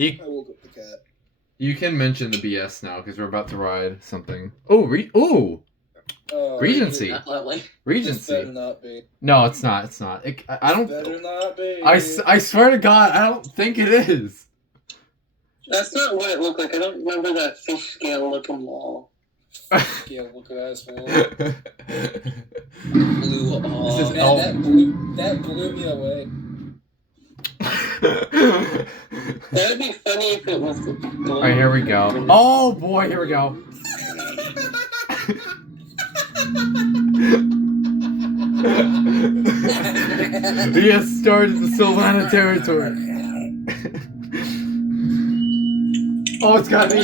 I woke up the cat. You can mention the BS now because we're about to ride something. Oh, Regency. Regency. This better not be. No, it's not. It's not. I don't. Better not be. I swear to God, I don't think it is. That's not what it looked like. I don't remember that fish scale looking wall. Yeah, look at asshole. Blue all. This is That blew me away. That would be funny if it was. Alright, here we go. Oh boy, here we go. He has started the Silvana territory. Oh, it's got me.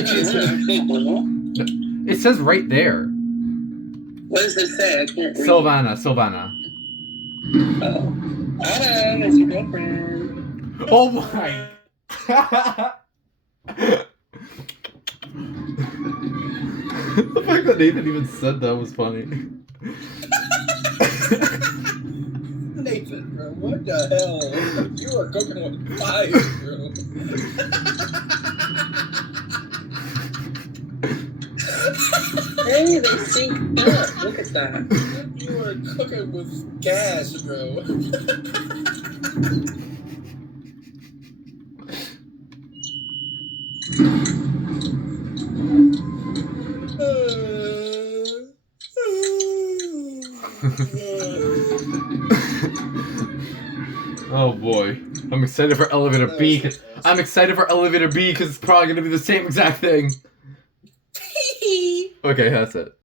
It says right there. What does it say? I can't read. Silvana. Oh. Anna, that's your girlfriend. Oh my. The fact that Nathan even said that was funny. Nathan, bro, what the hell? You are cooking with fire, bro. Hey, they synced up. Look at that. You are cooking with gas, bro. Oh boy. I'm excited for Elevator B. I'm excited for Elevator B because it's probably going to be the same exact thing. Okay, that's it.